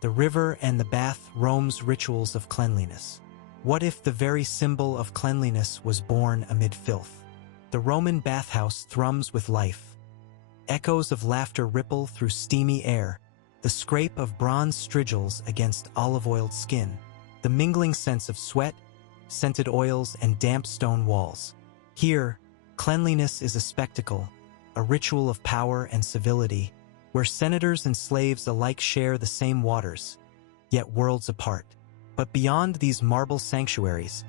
The river and the bath Rome's rituals of cleanliness. What if the very symbol of cleanliness was born amid filth? The Roman bathhouse thrums with life. Echoes of laughter ripple through steamy air, the scrape of bronze strigils against olive-oiled skin, the mingling sense of sweat, scented oils, and damp stone walls. Here, cleanliness is a spectacle, a ritual of power and civility, where senators and slaves alike share the same waters, yet worlds apart. But beyond these marble sanctuaries,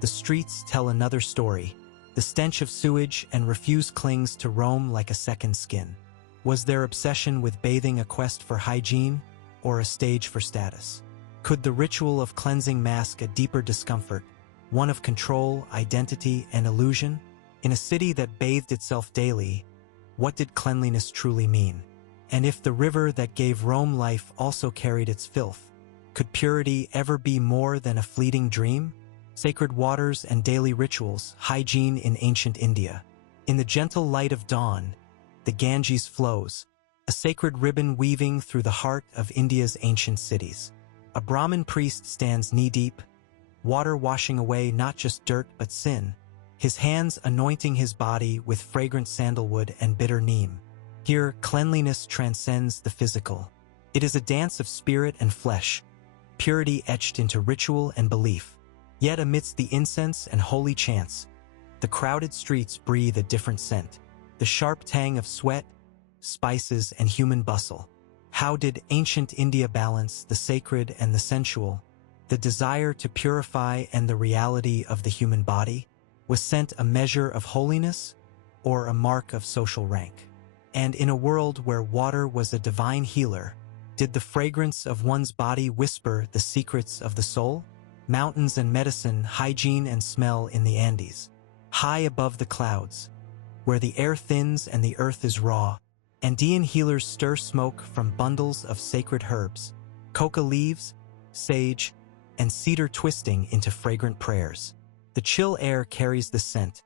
the streets tell another story. The stench of sewage and refuse clings to Rome like a second skin. Was their obsession with bathing a quest for hygiene or a stage for status? Could the ritual of cleansing mask a deeper discomfort, one of control, identity, and illusion? In a city that bathed itself daily, what did cleanliness truly mean? And if the river that gave Rome life also carried its filth, could purity ever be more than a fleeting dream? Sacred waters and daily rituals, hygiene in ancient India. In the gentle light of dawn, the Ganges flows, a sacred ribbon weaving through the heart of India's ancient cities. A Brahmin priest stands knee-deep, water washing away not just dirt but sin, his hands anointing his body with fragrant sandalwood and bitter neem. Here, cleanliness transcends the physical. It is a dance of spirit and flesh, purity etched into ritual and belief. Yet amidst the incense and holy chants, the crowded streets breathe a different scent, the sharp tang of sweat, spices, and human bustle. How did ancient India balance the sacred and the sensual, the desire to purify and the reality of the human body? Was scent a measure of holiness or a mark of social rank? And in a world where water was a divine healer, did the fragrance of one's body whisper the secrets of the soul? Mountains and medicine, hygiene and smell in the Andes. High above the clouds, where the air thins and the earth is raw, Andean healers stir smoke from bundles of sacred herbs, coca leaves, sage, and cedar twisting into fragrant prayers. The chill air carries the scent,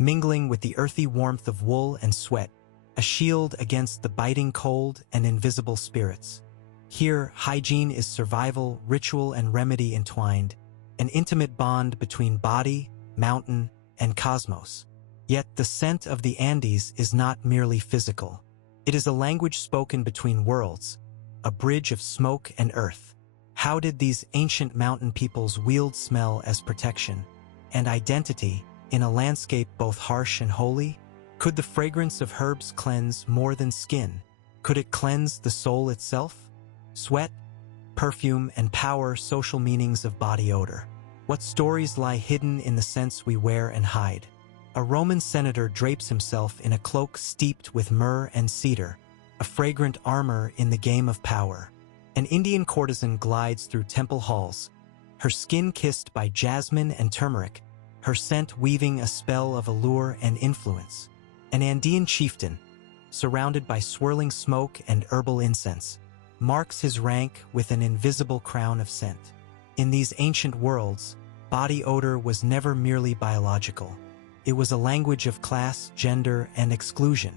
mingling with the earthy warmth of wool and sweat, a shield against the biting cold and invisible spirits. Here, hygiene is survival, ritual, and remedy entwined, an intimate bond between body, mountain, and cosmos. Yet the scent of the Andes is not merely physical. It is a language spoken between worlds, a bridge of smoke and earth. How did these ancient mountain peoples wield smell as protection and identity in a landscape both harsh and holy? Could the fragrance of herbs cleanse more than skin? Could it cleanse the soul itself? Sweat, perfume, and power, social meanings of body odor. What stories lie hidden in the scents we wear and hide? A Roman senator drapes himself in a cloak steeped with myrrh and cedar, a fragrant armor in the game of power. An Indian courtesan glides through temple halls, her skin kissed by jasmine and turmeric, her scent weaving a spell of allure and influence. An Andean chieftain, surrounded by swirling smoke and herbal incense, marks his rank with an invisible crown of scent. In these ancient worlds, body odor was never merely biological. It was a language of class, gender, and exclusion.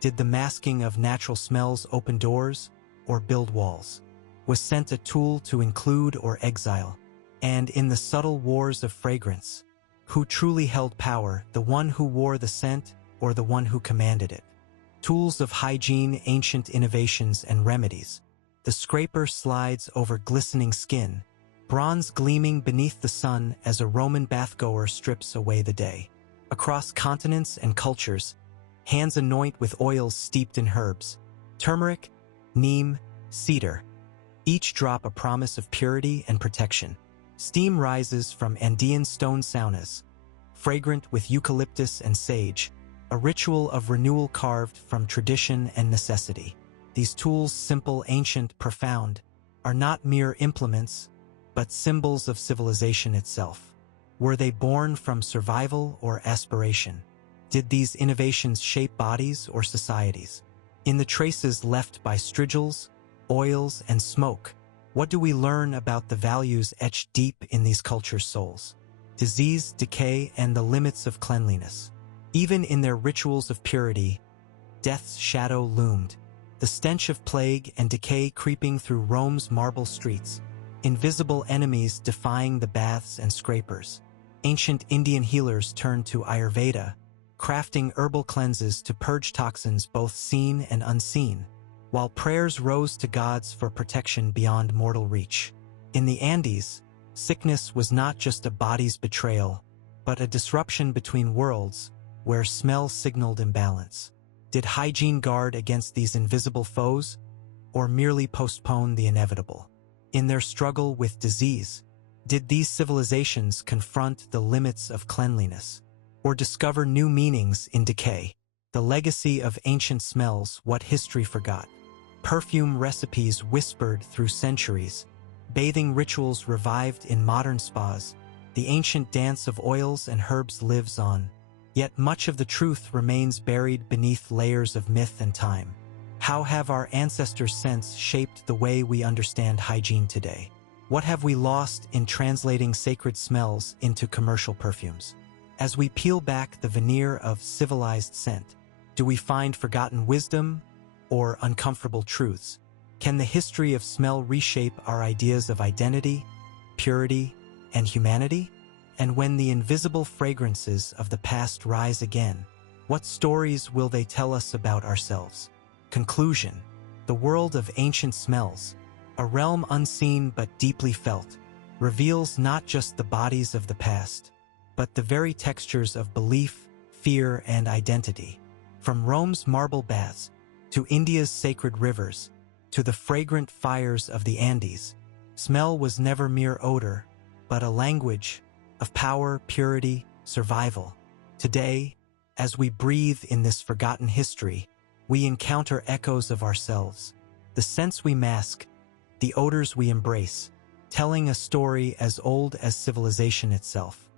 Did the masking of natural smells open doors or build walls? Was scent a tool to include or exile? And in the subtle wars of fragrance, who truly held power, the one who wore the scent or the one who commanded it? Tools of hygiene, ancient innovations, and remedies. The scraper slides over glistening skin, bronze gleaming beneath the sun as a Roman bathgoer strips away the day. Across continents and cultures, hands anoint with oils steeped in herbs, turmeric, neem, cedar, each drop a promise of purity and protection. Steam rises from Andean stone saunas, fragrant with eucalyptus and sage, a ritual of renewal carved from tradition and necessity. These tools, simple, ancient, profound, are not mere implements, but symbols of civilization itself. Were they born from survival or aspiration? Did these innovations shape bodies or societies? In the traces left by strigils, oils, and smoke, what do we learn about the values etched deep in these cultures' souls? Disease, decay, and the limits of cleanliness. Even in their rituals of purity, death's shadow loomed, the stench of plague and decay creeping through Rome's marble streets, invisible enemies defying the baths and scrapers. Ancient Indian healers turned to Ayurveda, crafting herbal cleanses to purge toxins both seen and unseen, while prayers rose to gods for protection beyond mortal reach. In the Andes, sickness was not just a body's betrayal, but a disruption between worlds, where smell signaled imbalance. Did hygiene guard against these invisible foes, or merely postpone the inevitable? In their struggle with disease, did these civilizations confront the limits of cleanliness, or discover new meanings in decay? The legacy of ancient smells, what history forgot. Perfume recipes whispered through centuries, bathing rituals revived in modern spas, the ancient dance of oils and herbs lives on. Yet much of the truth remains buried beneath layers of myth and time. How have our ancestors' sense shaped the way we understand hygiene today? What have we lost in translating sacred smells into commercial perfumes? As we peel back the veneer of civilized scent, do we find forgotten wisdom or uncomfortable truths? Can the history of smell reshape our ideas of identity, purity, and humanity? And when the invisible fragrances of the past rise again, what stories will they tell us about ourselves? Conclusion: the world of ancient smells, a realm unseen but deeply felt, reveals not just the bodies of the past, but the very textures of belief, fear, and identity. From Rome's marble baths, to India's sacred rivers, to the fragrant fires of the Andes, smell was never mere odor, but a language of power, purity, survival. Today, as we breathe in this forgotten history, we encounter echoes of ourselves, the scents we mask, the odors we embrace, telling a story as old as civilization itself.